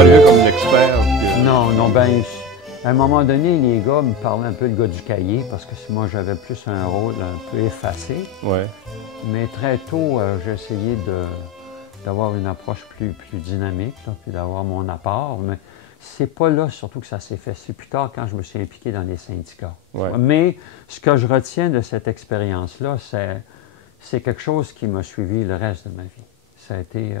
apparu comme l'expert. Non, non, ben, à un moment donné, les gars me parlaient un peu le gars du cahier, parce que moi, j'avais plus un rôle un peu effacé. Ouais. Mais très tôt, j'ai essayé d'avoir une approche plus dynamique, là, puis d'avoir mon apport. Mais c'est pas là, surtout, que ça s'est fait. C'est plus tard, quand je me suis impliqué dans les syndicats. Ouais. Mais ce que je retiens de cette expérience-là, c'est quelque chose qui m'a suivi le reste de ma vie. Ça a été...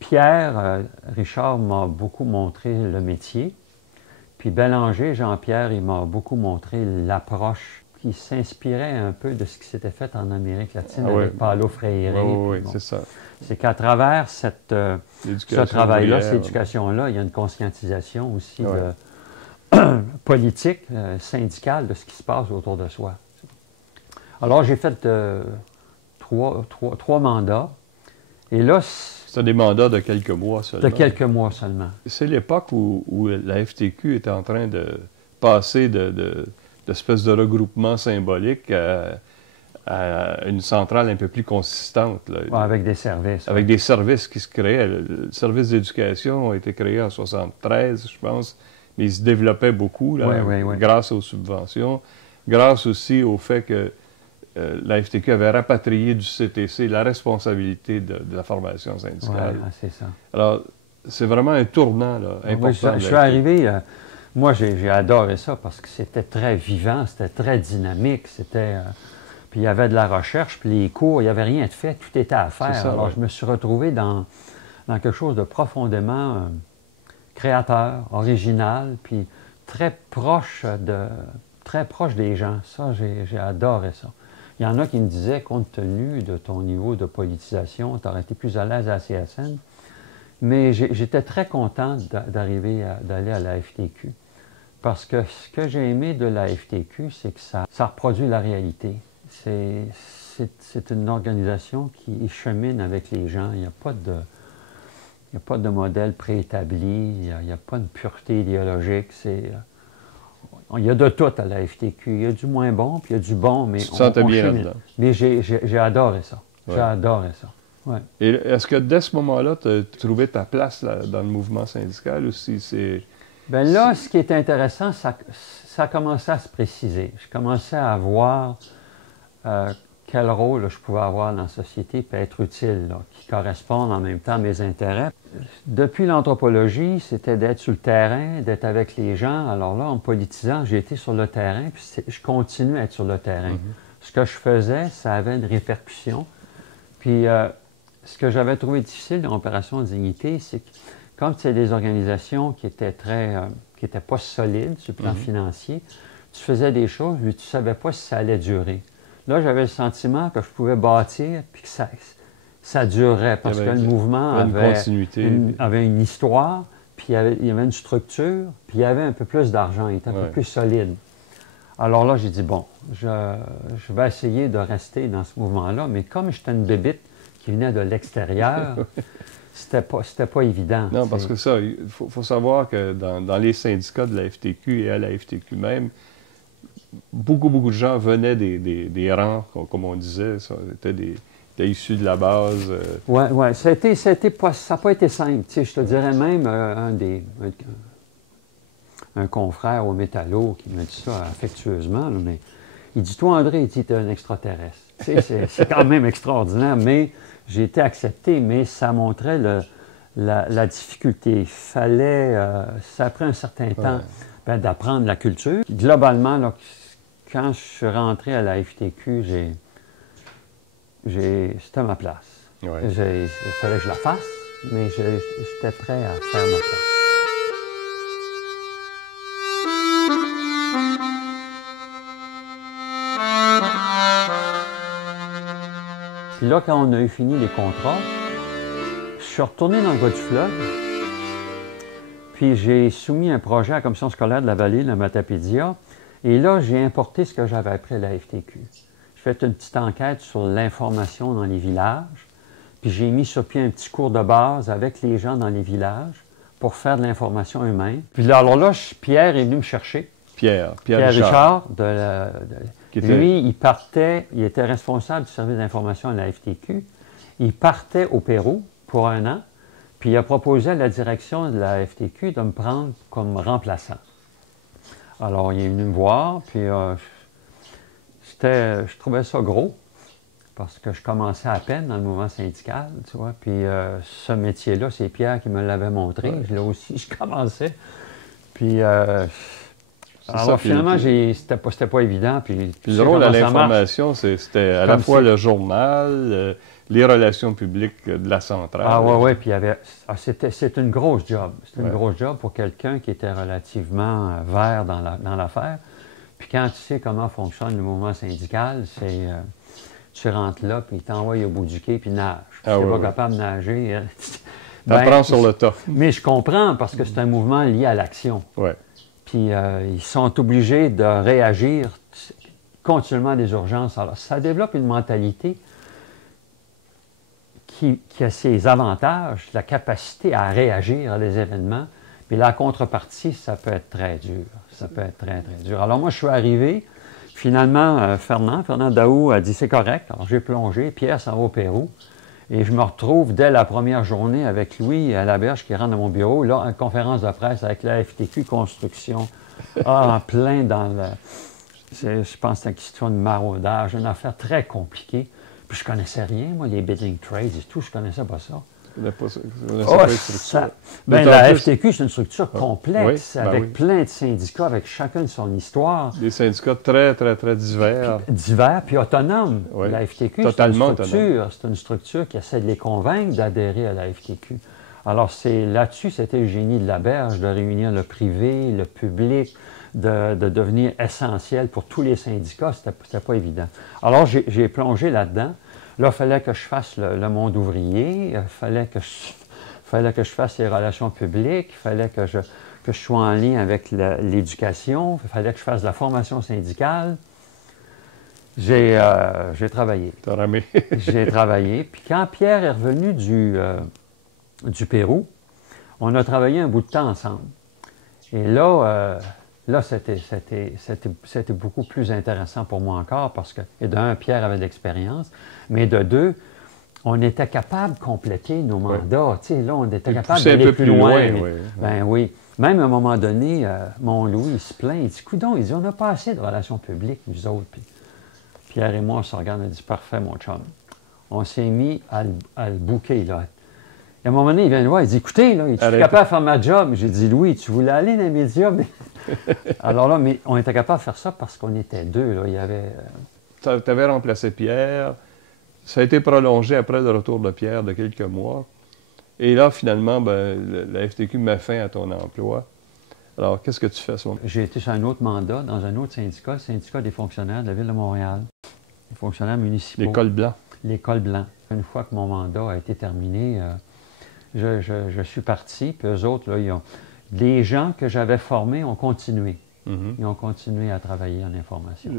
Pierre, Richard m'a beaucoup montré le métier. Puis Bélanger, Jean-Pierre, il m'a beaucoup montré l'approche qui s'inspirait un peu de ce qui s'était fait en Amérique latine avec Paulo Freire. Oui, bon. c'est ça. C'est qu'à travers ce travail-là, cette éducation-là, il y a une conscientisation aussi politique, syndicale, de ce qui se passe autour de soi. Alors, j'ai fait trois mandats. Et là, c'était des mandats de quelques mois seulement. De quelques mois seulement. C'est l'époque où la FTQ était en train de passer d'espèces de regroupement symbolique à une centrale un peu plus consistante. Là. Ouais, avec des services. Avec des services qui se créaient. Le service d'éducation a été créé en 1973, je pense, mais il se développait beaucoup là, grâce aux subventions, grâce aussi au fait que la FTQ avait rapatrié du CTC la responsabilité de la formation syndicale. Oui, c'est ça. Alors, c'est vraiment un tournant là, important. Oui, je suis arrivé, moi j'ai adoré ça parce que c'était très vivant, c'était très dynamique, puis il y avait de la recherche, puis les cours, il n'y avait rien de fait, tout était à faire. Ça, alors je me suis retrouvé dans quelque chose de profondément créateur, original, puis très proche des gens. Ça, j'ai adoré ça. Il y en a qui me disaient, compte tenu de ton niveau de politisation, tu aurais été plus à l'aise à la CSN. Mais j'étais très content d'aller à la FTQ. Parce que ce que j'ai aimé de la FTQ, c'est que ça reproduit la réalité. C'est une organisation qui chemine avec les gens. Il n'y a pas de modèle préétabli, il n'y a pas de pureté idéologique. Il y a de tout à la FTQ. Il y a du moins bon, puis il y a du bon, mais tu te sentais bien chemine. là-dedans. Mais j'ai adoré ça. Ouais. J'ai adoré ça. Ouais. Et est-ce que dès ce moment-là, tu as trouvé ta place là, dans le mouvement syndical ou si c'est... Bien là, ce qui est intéressant, ça a commencé à se préciser. Je commençais à voir quel rôle je pouvais avoir dans la société et être utile, là, qui corresponde en même temps à mes intérêts. Depuis l'anthropologie, c'était d'être sur le terrain, d'être avec les gens. Alors là, en politisant, j'ai été sur le terrain, puis je continue à être sur le terrain. Ce que je faisais, ça avait une répercussion. Puis ce que j'avais trouvé difficile dans l'opération de dignité, c'est que comme c'est des organisations qui étaient qui n'étaient pas solides sur le plan financier, tu faisais des choses, mais tu ne savais pas si ça allait durer. Là, j'avais le sentiment que je pouvais bâtir, puis que ça durerait, parce que le mouvement avait une histoire, puis il y avait une structure, puis il y avait un peu plus d'argent, il était un peu plus solide. Alors là, j'ai dit, bon, je vais essayer de rester dans ce mouvement-là, mais comme j'étais une bébite qui venait de l'extérieur, c'était pas évident. Non, parce que ça, il faut savoir que dans les syndicats de la FTQ et à la FTQ même, beaucoup de gens venaient des rangs, comme on disait, ça étaient issus de la base. Oui, ça n'a pas été simple. Tu sais, je te dirais même un confrère au métallo qui m'a dit ça affectueusement, là, mais il dit, toi André, tu es un extraterrestre. Tu sais, c'est quand même extraordinaire, mais j'ai été accepté, mais ça montrait la difficulté. Il fallait, ça a pris un certain temps d'apprendre la culture. Globalement, là, quand je suis rentré à la FTQ, c'était ma place. Ouais. Il fallait que je la fasse, mais j'étais prêt à faire ma place. Puis là, quand on a eu fini les contrats, je suis retourné dans le bas du fleuve, puis j'ai soumis un projet à la commission scolaire de la vallée, la Matapédia, et là, j'ai importé ce que j'avais appris à la FTQ. J'ai fait une petite enquête sur l'information dans les villages, puis j'ai mis sur pied un petit cours de base avec les gens dans les villages pour faire de l'information eux-mêmes. Puis là, alors là, Pierre est venu me chercher. Pierre Richard, lui, il était responsable du service d'information à la FTQ. Il partait au Pérou pour 1 an, Puis il a proposé à la direction de la FTQ de me prendre comme remplaçant. Alors, il est venu me voir, puis je trouvais ça gros, parce que je commençais à peine dans le mouvement syndical, tu vois. Puis ce métier-là, c'est Pierre qui me l'avait montré. Ouais. Là aussi, je commençais. Puis, alors finalement, c'était pas évident. Puis le rôle à l'information, c'était à la fois le journal, les relations publiques de la centrale. Ah oui, puis il y avait... c'était une grosse job. C'était une grosse job pour quelqu'un qui était relativement vert dans l'affaire. Puis quand tu sais comment fonctionne le mouvement syndical, c'est... tu rentres là, puis ils t'envoient au bout du quai, puis nage. Puis si tu n'es pas capable de nager... T'apprends sur le tas. Mais je comprends, parce que c'est un mouvement lié à l'action. Ouais. Puis ils sont obligés de réagir continuellement à des urgences. Alors, ça développe une mentalité qui a ses avantages, la capacité à réagir à des événements. Puis la contrepartie, ça peut être très dur. Ça peut être très, très dur. Alors moi, je suis arrivé. Finalement, Fernand Daou a dit « c'est correct ». Alors j'ai plongé. Pierre s'en va au Pérou. Et je me retrouve dès la première journée avec Louis à la berge qui rentre dans mon bureau, là, en conférence de presse avec la FTQ Construction, en plein dans le... Je pense que c'est une question de maraudage, une affaire très compliquée. Puis je connaissais rien, moi, les bidding trades et tout, je connaissais pas ça. La FTQ, c'est une structure complexe, avec plein de syndicats, avec chacun de son histoire. Des syndicats très, très, très divers. Divers, puis autonomes. Oui, la FTQ, totalement c'est une structure qui essaie de les convaincre d'adhérer à la FTQ. Alors, là-dessus, c'était le génie de la berge, de réunir le privé, le public, de devenir essentiel pour tous les syndicats. C'était pas évident. Alors, j'ai plongé là-dedans. Là, il fallait que je fasse le monde ouvrier, il fallait que je fasse les relations publiques, il fallait que je sois en lien avec l'éducation, il fallait que je fasse la formation syndicale. J'ai travaillé. T'as ramé. J'ai travaillé. Puis quand Pierre est revenu du Pérou, on a travaillé un bout de temps ensemble. Et là, c'était beaucoup plus intéressant pour moi encore parce que, d'un, Pierre avait de l'expérience, mais de deux, on était capable de compléter nos mandats. Tu sais, là, on était capable d'aller plus loin. Ben oui. Même à un moment donné, mon Louis, il se plaint. Il dit, coudonc, on n'a pas assez de relations publiques, nous autres. Puis Pierre et moi, on se regarde, on dit, parfait, mon chum. On s'est mis à le bouquer, là. Et à un moment donné, il vient me voir, il dit, écoutez, là, je suis capable de faire ma job. J'ai dit, Louis, tu voulais aller dans les médias, mais... Alors là, mais on était capable de faire ça parce qu'on était deux, là. Il y avait... Tu avais remplacé Pierre. Ça a été prolongé après le retour de Pierre de quelques mois. Et là, finalement, la FTQ met fin à ton emploi. Alors, qu'est-ce que tu fais à ce moment? J'ai été sur un autre mandat, dans un autre syndicat, le syndicat des fonctionnaires de la Ville de Montréal. Les fonctionnaires municipaux. Les cols blancs. Les cols blancs. Une fois que mon mandat a été terminé, je suis parti, puis eux autres, là, les gens que j'avais formés ont continué. Ils ont continué à travailler en information.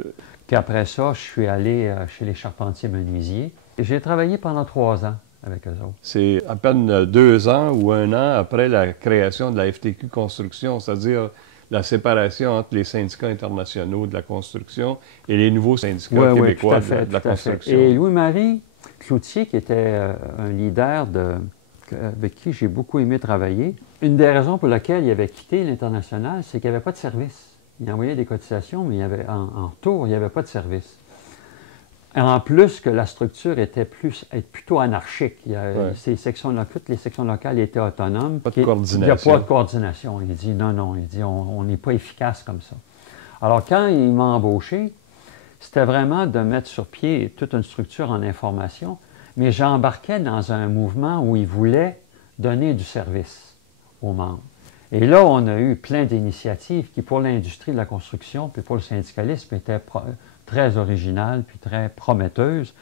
Puis après ça, je suis allé chez les charpentiers menuisiers. J'ai travaillé pendant 3 ans avec eux autres. C'est à peine 2 ans ou 1 an après la création de la FTQ Construction, c'est-à-dire la séparation entre les syndicats internationaux de la construction et les nouveaux syndicats québécois de la construction. Et Louis-Marie Cloutier, qui était un leader avec qui j'ai beaucoup aimé travailler, une des raisons pour lesquelles il avait quitté l'International, c'est qu'il n'y avait pas de service. Il envoyait des cotisations, mais en retour, il n'y avait pas de service. En plus que la structure était plutôt anarchique. Ces sections-là, toutes les sections locales étaient autonomes. Pas de coordination. Il n'y a pas de coordination. Il dit non, il dit on n'est pas efficace comme ça. Alors quand il m'a embauché, c'était vraiment de mettre sur pied toute une structure en information, mais j'embarquais dans un mouvement où il voulait donner du service aux membres. Et là, on a eu plein d'initiatives qui, pour l'industrie de la construction, puis pour le syndicalisme, étaient très originales, puis très prometteuses.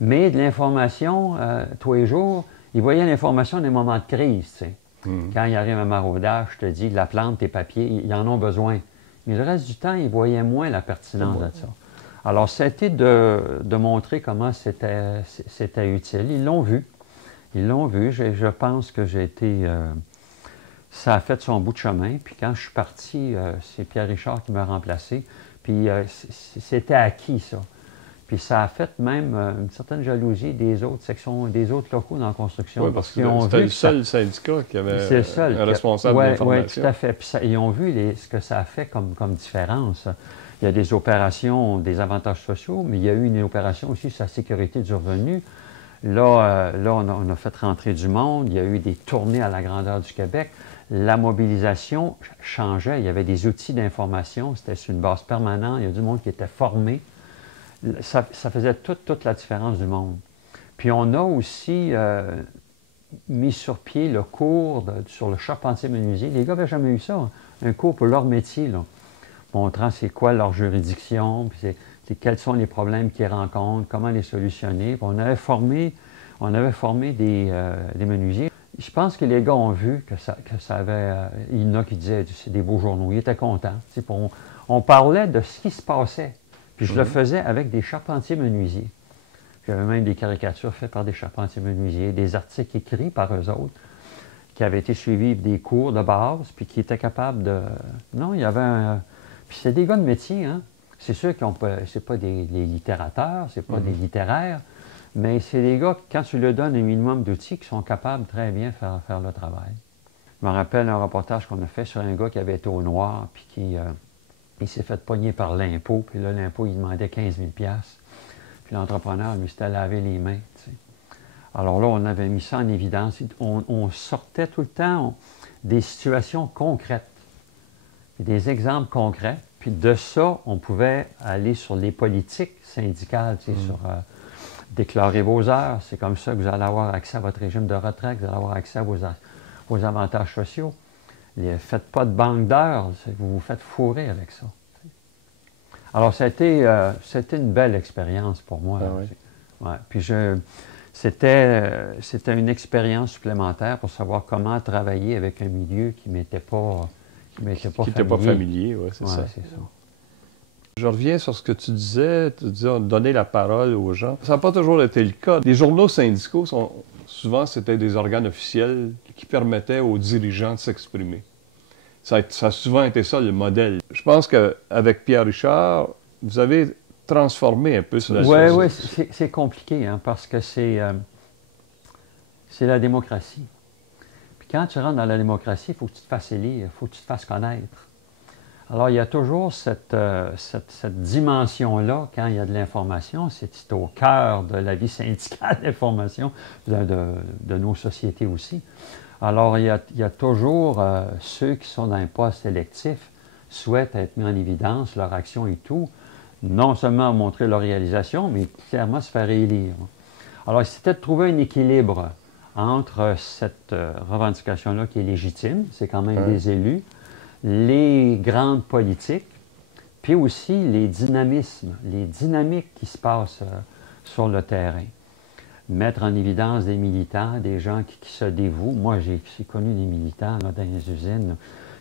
Mais de l'information, tous les jours, ils voyaient l'information dans des moments de crise, tu sais. Quand il arrive un maraudage, je te dis, la plante, tes papiers, ils en ont besoin. Mais le reste du temps, ils voyaient moins la pertinence de ça. Alors, c'était de montrer comment c'était utile. Ils l'ont vu. Ils l'ont vu. Je pense que j'ai été... ça a fait son bout de chemin. Puis quand je suis parti, c'est Pierre Richard qui m'a remplacé. Puis c'était acquis, ça. Puis ça a fait même une certaine jalousie des autres sections, des autres locaux dans la construction. Oui, parce que c'était le seul syndicat qui avait un responsable d'information. Oui, tout à fait. Puis ils ont vu ce que ça a fait comme différence. Il y a des opérations, des avantages sociaux, mais il y a eu une opération aussi sur la sécurité du revenu. Là, on a fait rentrer du monde. Il y a eu des tournées à la grandeur du Québec. La mobilisation changeait. Il y avait des outils d'information. C'était sur une base permanente. Il y a du monde qui était formé. Ça faisait toute la différence du monde. Puis on a aussi mis sur pied le cours sur le charpentier-menuisier. Les gars n'avaient jamais eu ça, hein. Un cours pour leur métier, là, montrant c'est quoi leur juridiction, puis quels sont les problèmes qu'ils rencontrent, comment les solutionner. Puis on avait formé des menuisiers. Je pense que les gars ont vu que ça avait... il y en a qui disaient c'est des beaux journaux. Ils étaient contents. On parlait de ce qui se passait. Puis je le faisais avec des charpentiers menuisiers. J'avais même des caricatures faites par des charpentiers menuisiers, des articles écrits par eux autres, qui avaient été suivis des cours de base, puis qui étaient capables de... Non, il y avait un... Puis c'est des gars de métier, hein. C'est sûr qu'ils c'est pas des littérateurs, c'est pas des littéraires, mais c'est des gars, quand tu leur donnes un minimum d'outils, qui sont capables très bien faire le travail. Je me rappelle un reportage qu'on a fait sur un gars qui avait été au noir, puis qui... il s'est fait pogner par l'impôt, puis là, l'impôt, il demandait 15 000 $. Puis l'entrepreneur, lui, s'était lavé les mains, tu sais. Alors là, on avait mis ça en évidence. On sortait tout le temps des situations concrètes, puis des exemples concrets. Puis de ça, on pouvait aller sur les politiques syndicales, tu sais, sur déclarer vos heures. C'est comme ça que vous allez avoir accès à votre régime de retraite, vous allez avoir accès à vos avantages sociaux. Faites pas de banque d'heures, vous vous faites fourrer avec ça. Alors, c'était une belle expérience pour moi. Ah oui. Ouais. Puis c'était une expérience supplémentaire pour savoir comment travailler avec un milieu qui m'était pas familier, oui, c'est ça. Je reviens sur ce que tu disais donner la parole aux gens. Ça n'a pas toujours été le cas. Les journaux syndicaux, souvent, c'était des organes officiels qui permettaient aux dirigeants de s'exprimer. Ça a souvent été ça, le modèle. Je pense qu'avec Pierre Richard, vous avez transformé un peu cela. Oui, c'est compliqué, hein, parce que c'est la démocratie. Puis quand tu rentres dans la démocratie, il faut que tu te fasses élire, il faut que tu te fasses connaître. Alors, il y a toujours cette dimension-là, quand il y a de l'information, c'est au cœur de la vie syndicale, l'information, de nos sociétés aussi. Alors, il y a toujours ceux qui sont dans un poste électif souhaitent être mis en évidence, leur action et tout, non seulement montrer leur réalisation, mais clairement se faire élire. Alors, c'était de trouver un équilibre entre cette revendication-là qui est légitime, c'est quand même des élus, les grandes politiques, puis aussi les dynamismes, les dynamiques qui se passent sur le terrain. Mettre en évidence des militants, des gens qui se dévouent. Moi, j'ai connu des militants là, dans les usines là,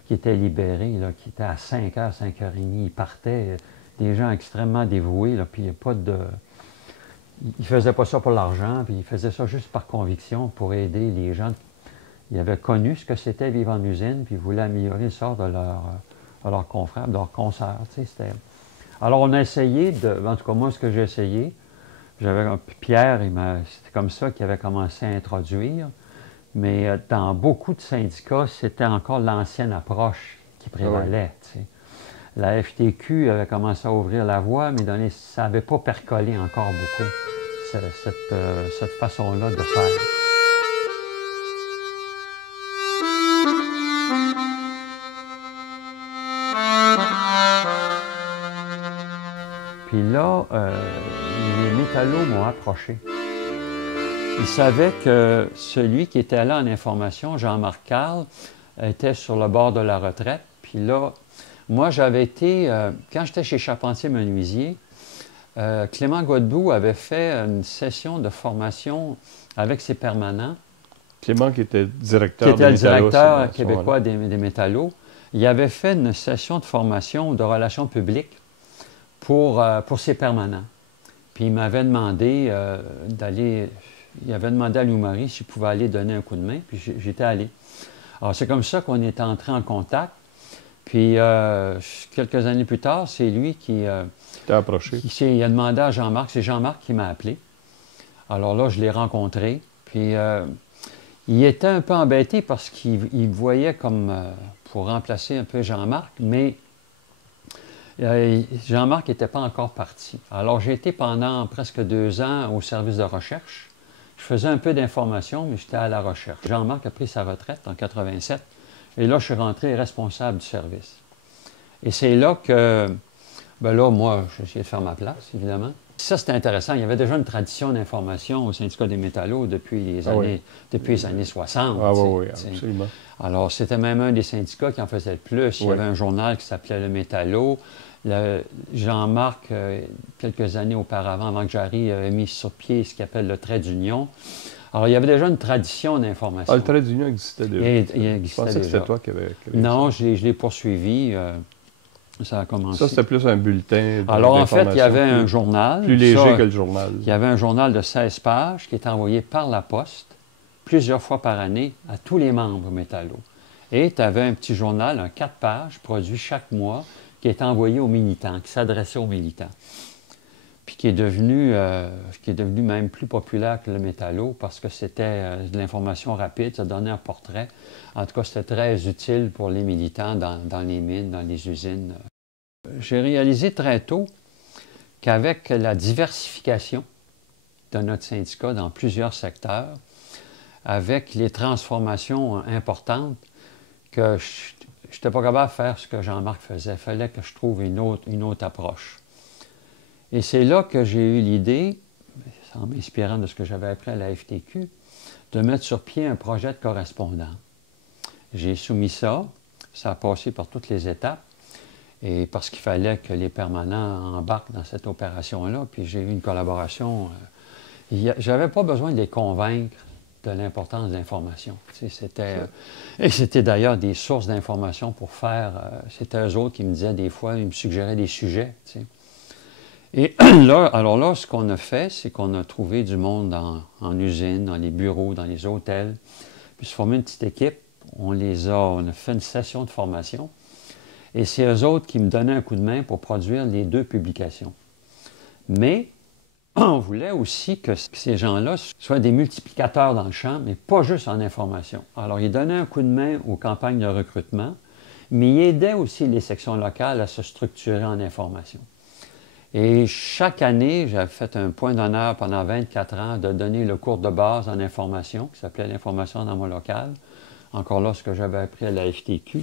qui étaient libérés, là, qui étaient à 5h, 5h30, ils partaient, des gens extrêmement dévoués, là, puis il n'y a pas de... Ils ne faisaient pas ça pour l'argent, puis ils faisaient ça juste par conviction pour aider les gens. Ils avaient connu ce que c'était vivre en usine, puis ils voulaient améliorer le sort de leurs confrères, de leurs consoeurs. Tu sais, alors, on a essayé, en tout cas, moi, ce que j'ai essayé, Pierre, c'était comme ça qu'il avait commencé à introduire, mais dans beaucoup de syndicats, c'était encore l'ancienne approche qui prévalait. Tu sais. La FTQ avait commencé à ouvrir la voie, mais ça n'avait pas percolé encore beaucoup, cette façon-là de faire. Puis là, les métallos m'ont approché. Ils savaient que celui qui était là en information, Jean-Marc Carl, était sur le bord de la retraite. Puis là, moi, j'avais été, quand j'étais chez Charpentier-Menuisier, Clément Godbout avait fait une session de formation avec ses permanents. Clément qui était directeur des métallos. Qui était le directeur québécois des métallos. Il avait fait une session de formation de relations publiques pour ses permanents. Puis il m'avait demandé d'aller... Il avait demandé à Louis-Marie si je pouvais aller donner un coup de main, puis j'étais allé. Alors c'est comme ça qu'on est entré en contact. Puis, quelques années plus tard, c'est lui qui... t'a approché. Il a demandé à Jean-Marc, c'est Jean-Marc qui m'a appelé. Alors là, je l'ai rencontré, puis il était un peu embêté parce qu'il me voyait comme pour remplacer un peu Jean-Marc, mais Jean-Marc n'était pas encore parti. Alors, j'ai été pendant presque 2 ans au service de recherche. Je faisais un peu d'information, mais j'étais à la recherche. Jean-Marc a pris sa retraite en 87, et là, je suis rentré responsable du service. Et c'est là que, ben là, moi, j'ai essayé de faire ma place, évidemment. Ça, c'était intéressant. Il y avait déjà une tradition d'information au syndicat des métallos depuis les années 60. Ah oui, absolument. Alors, c'était même un des syndicats qui en faisait le plus. Il y avait un journal qui s'appelait Le Métallo. Jean-Marc, quelques années auparavant, avant que j'arrive, avait mis sur pied ce qu'il appelle le trait d'union. Alors, il y avait déjà une tradition d'information. Ah, le trait d'union existait déjà. Il existait je pensais que c'était toi qui avais créé Non, ça. je l'ai poursuivi. Ça a commencé. Ça, c'était plus un bulletin. Alors, en fait, il y avait un journal. Plus léger que le journal. Il y avait un journal de 16 pages qui était envoyé par la poste plusieurs fois par année à tous les membres métallos. Et tu avais un petit journal, un 4 pages, produit chaque mois, qui était envoyé aux militants, qui s'adressait aux militants. Puis qui est devenu même plus populaire que le métallo parce que c'était de l'information rapide, ça donnait un portrait. En tout cas, c'était très utile pour les militants dans les mines, dans les usines. J'ai réalisé très tôt qu'avec la diversification de notre syndicat dans plusieurs secteurs, avec les transformations importantes, que je n'étais pas capable de faire ce que Jean-Marc faisait. Il fallait que je trouve une autre approche. Et c'est là que j'ai eu l'idée, en m'inspirant de ce que j'avais appris à la FTQ, de mettre sur pied un projet de correspondant. J'ai soumis ça, ça a passé par toutes les étapes, et parce qu'il fallait que les permanents embarquent dans cette opération-là, puis j'ai eu une collaboration. J'avais pas besoin de les convaincre de l'importance de l'information. Et c'était d'ailleurs des sources d'informations pour faire... c'était eux autres qui me disaient des fois, ils me suggéraient des sujets. T'sais. Et alors là, ce qu'on a fait, c'est qu'on a trouvé du monde en usine, dans les bureaux, dans les hôtels, puis se former une petite équipe. On a fait une session de formation. Et c'est eux autres qui me donnaient un coup de main pour produire les 2 publications. Mais on voulait aussi que ces gens-là soient des multiplicateurs dans le champ, mais pas juste en information. Alors, ils donnaient un coup de main aux campagnes de recrutement, mais ils aidaient aussi les sections locales à se structurer en information. Et chaque année, j'avais fait un point d'honneur pendant 24 ans de donner le cours de base en information, qui s'appelait l'information dans mon local. Encore là, ce que j'avais appris à la FTQ.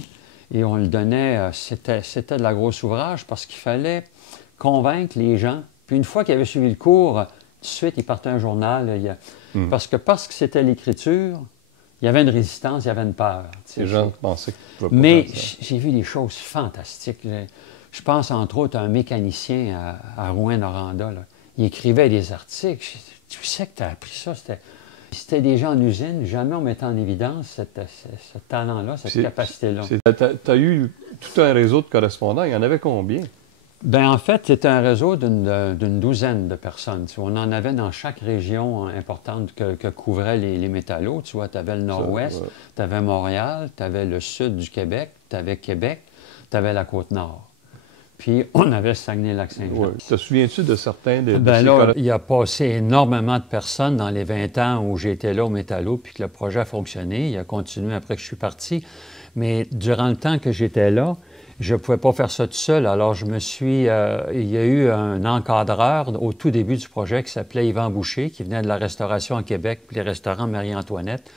Et on le donnait, c'était de la grosse ouvrage parce qu'il fallait convaincre les gens. Puis une fois qu'ils avaient suivi le cours, tout de suite, ils partaient un journal. Parce que c'était l'écriture, il y avait une résistance, il y avait une peur. Les gens pensaient que tu pouvais pas Mais faire ça. j'ai vu des choses fantastiques. Je pense entre autres à un mécanicien à Rouyn-Noranda. Il écrivait des articles. Tu sais que tu as appris ça. C'était des gens en usine. Jamais on mettait en évidence ce talent-là, cette capacité-là. Tu as eu tout un réseau de correspondants. Il y en avait combien? Bien, en fait, c'était un réseau d'une douzaine de personnes. On en avait dans chaque région importante que couvraient les métallos. Tu vois, tu avais le nord-ouest, tu avais Montréal, tu avais le sud du Québec, tu avais Québec, tu avais la Côte-Nord. Puis, on avait Saguenay-Lac-Saint-Jean. Ouais. Te souviens-tu de certains de Bien là, il a passé énormément de personnes dans les 20 ans où j'étais là au métallo, puis que le projet a fonctionné. Il a continué après que je suis parti. Mais durant le temps que j'étais là, je ne pouvais pas faire ça tout seul. Alors, il y a eu un encadreur au tout début du projet qui s'appelait Yvan Boucher, qui venait de la restauration à Québec, puis les restaurants Marie-Antoinette,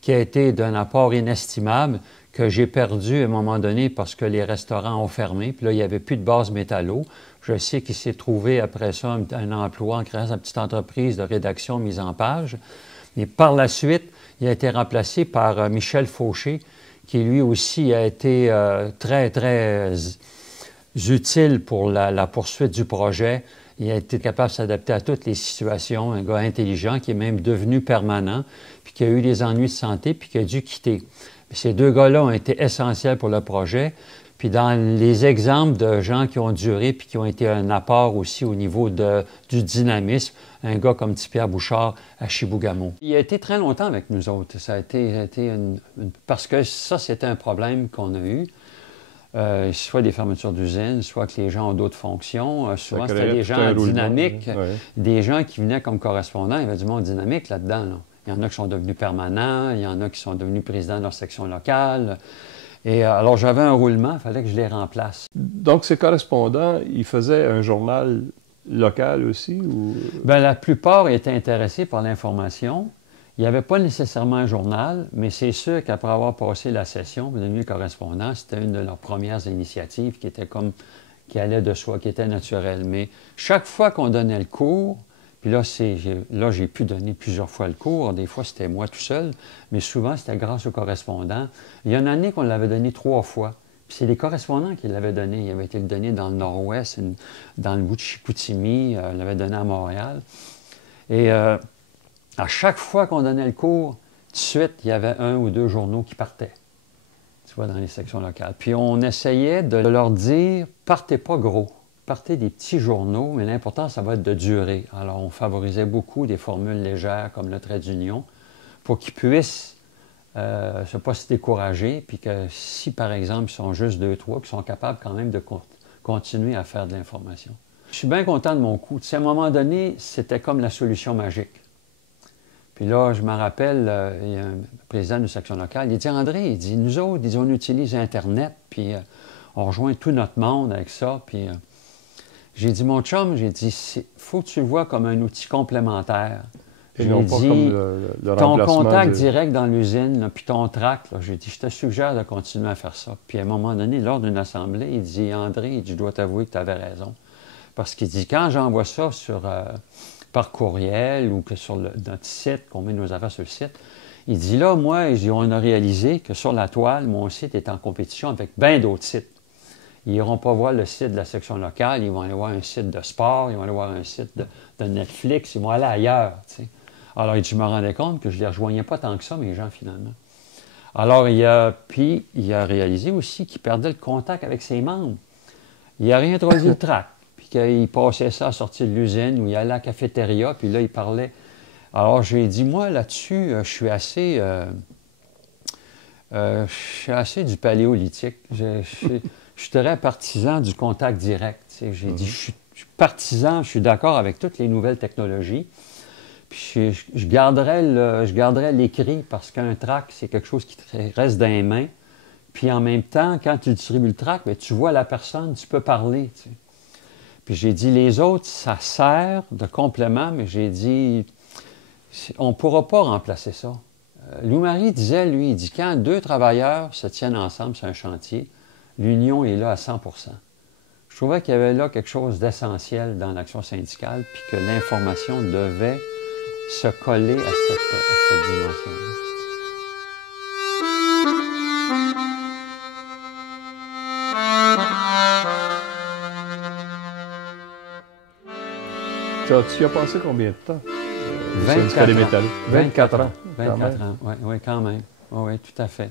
qui a été d'un apport inestimable que j'ai perdu à un moment donné parce que les restaurants ont fermé. Puis là, il n'y avait plus de base métallo. Je sais qu'il s'est trouvé après ça un emploi en créant sa petite entreprise de rédaction mise en page. Mais par la suite, il a été remplacé par Michel Fauché, qui lui aussi a été très, très utile pour la poursuite du projet. Il a été capable de s'adapter à toutes les situations, un gars intelligent qui est même devenu permanent, puis qui a eu des ennuis de santé, puis qui a dû quitter. Puis ces 2 gars-là ont été essentiels pour le projet. Puis dans les exemples de gens qui ont duré puis qui ont été un apport aussi au niveau du dynamisme, un gars comme Pierre Bouchard à Chibougamau. Il a été très longtemps avec nous autres. Ça a été parce que ça, c'était un problème qu'on a eu. soit des fermetures d'usines, soit que les gens ont d'autres fonctions. Souvent, c'était des gens dynamiques, des gens qui venaient comme correspondants. Il y avait du monde dynamique là-dedans. Là. Il y en a qui sont devenus permanents, il y en a qui sont devenus présidents de leur section locale. Et alors, j'avais un roulement, il fallait que je les remplace. Donc, ces correspondants, ils faisaient un journal local aussi? Ou... Bien, la plupart étaient intéressés par l'information. Il n'y avait pas nécessairement un journal, mais c'est sûr qu'après avoir passé la session, devenu correspondant, c'était une de leurs premières initiatives qui était comme, qui allait de soi, qui était naturelle. Mais chaque fois qu'on donnait le cours, puis là, j'ai pu donner plusieurs fois le cours. Des fois, c'était moi tout seul, mais souvent, c'était grâce aux correspondants. Il y a une année qu'on l'avait donné 3 fois. Puis c'est les correspondants qui l'avaient donné. Il avait été donné dans le Nord-Ouest, dans le bout de Chicoutimi, il l'avait donné à Montréal. Et à chaque fois qu'on donnait le cours, tout de suite, il y avait 1 ou 2 journaux qui partaient, tu vois, dans les sections locales. Puis on essayait de leur dire, partez pas gros, partez des petits journaux, mais l'important, ça va être de durer. Alors, on favorisait beaucoup des formules légères comme le trait d'union pour qu'ils puissent ne pas se décourager, puis que si, par exemple, ils sont juste 2-3, qu'ils sont capables quand même de continuer à faire de l'information. Je suis bien content de mon coup. Tu sais, à un moment donné, c'était comme la solution magique. Puis là, je me rappelle, il y a un président d'une section locale, il dit « André, il dit, nous autres, on utilise Internet, puis on rejoint tout notre monde avec ça. » Puis j'ai dit « Mon chum, j'ai dit, faut que tu le vois comme un outil complémentaire. » Et non pas comme le ton contact direct dans l'usine, puis ton tract, j'ai dit « Je te suggère de continuer à faire ça. » Puis à un moment donné, lors d'une assemblée, il dit « André, il dit, je dois t'avouer que tu avais raison. » Parce qu'il dit « Quand j'envoie ça par courriel ou que sur notre site, qu'on met nos affaires sur le site. » Il dit là, moi, on a réalisé que sur la toile, mon site est en compétition avec bien d'autres sites. Ils n'iront pas voir le site de la section locale, ils vont aller voir un site de sport, ils vont aller voir un site de Netflix, ils vont aller ailleurs. Tu sais. Alors, je me rendais compte que je ne les rejoignais pas tant que ça, mes gens, finalement. Alors, il a réalisé aussi qu'il perdait le contact avec ses membres. Il a réintroduit le tract. Il passait ça à la sortie de l'usine, où il allait à la cafétéria, puis là, il parlait. Alors, j'ai dit, moi, là-dessus, je suis assez du paléolithique. Je suis très partisan du contact direct. J'ai dit, je suis partisan, je suis d'accord avec toutes les nouvelles technologies. Puis je garderais l'écrit, parce qu'un tract, c'est quelque chose qui reste dans les mains. Puis en même temps, quand tu distribues le tract, bien, tu vois la personne, tu peux parler. Tu sais. Puis j'ai dit, les autres, ça sert de complément, mais j'ai dit, on ne pourra pas remplacer ça. Louis-Marie disait, lui, il dit, quand 2 travailleurs se tiennent ensemble sur un chantier, l'union est là à 100 %. Je trouvais qu'il y avait là quelque chose d'essentiel dans l'action syndicale, puis que l'information devait se coller à cette dimension-là. Tu y as passé combien de temps? 24 ans. 24 ans, oui, quand même. Oui, tout à fait.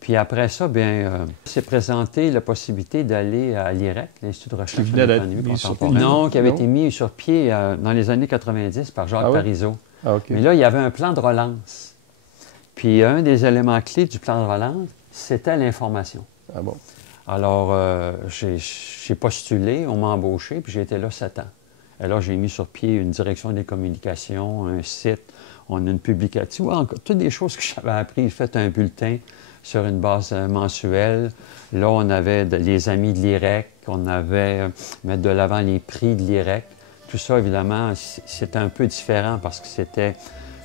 Puis après ça, bien, s'est présenté la possibilité d'aller à l'IREC, l'Institut de recherche en économie contemporaine. Non, qui avait été mis sur pied dans les années 90 par Jacques Parizeau. Ah, okay. Mais là, il y avait un plan de relance. Puis un des éléments clés du plan de relance, c'était l'information. Ah bon? Alors, j'ai postulé, on m'a embauché, puis j'ai été là 7 ans. Et là, j'ai mis sur pied une direction des communications, un site, on a une publication, toutes des choses que j'avais apprises. J'ai fait un bulletin sur une base mensuelle. Là, on avait les amis de l'IREC, on avait mettre de l'avant les prix de l'IREC. Tout ça, évidemment, c'était un peu différent parce que c'était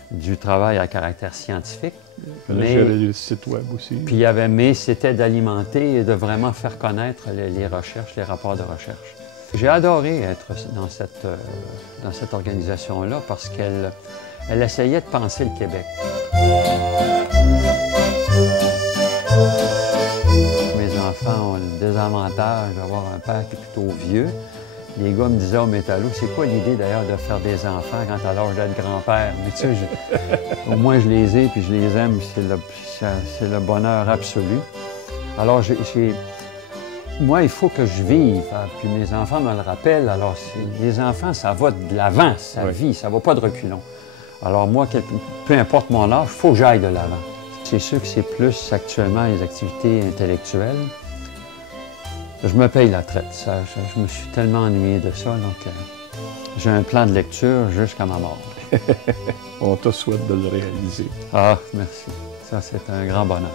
du travail à caractère scientifique. Mais j'avais le site web aussi. Puis mais c'était d'alimenter et de vraiment faire connaître les recherches, les rapports de recherche. J'ai adoré être dans cette organisation-là parce qu'elle essayait de penser le Québec. Mes enfants ont le désavantage d'avoir un père qui est plutôt vieux. Les gars me disaient au métallo, c'est quoi l'idée d'ailleurs de faire des enfants quand t'as l'âge d'être grand-père? Mais tu sais, au moins je les ai puis je les aime, c'est le bonheur absolu. Alors moi, il faut que je vive. Puis mes enfants me le rappellent. Alors, les enfants, ça va de l'avant, ça vit, ça ne va pas de reculons. Alors moi, peu importe mon âge, il faut que j'aille de l'avant. C'est sûr que c'est plus actuellement les activités intellectuelles. je me paye la traite. Je me suis tellement ennuyé de ça. Donc, j'ai un plan de lecture jusqu'à ma mort. On te souhaite de le réaliser. Ah, merci. Ça, c'est un grand bonheur.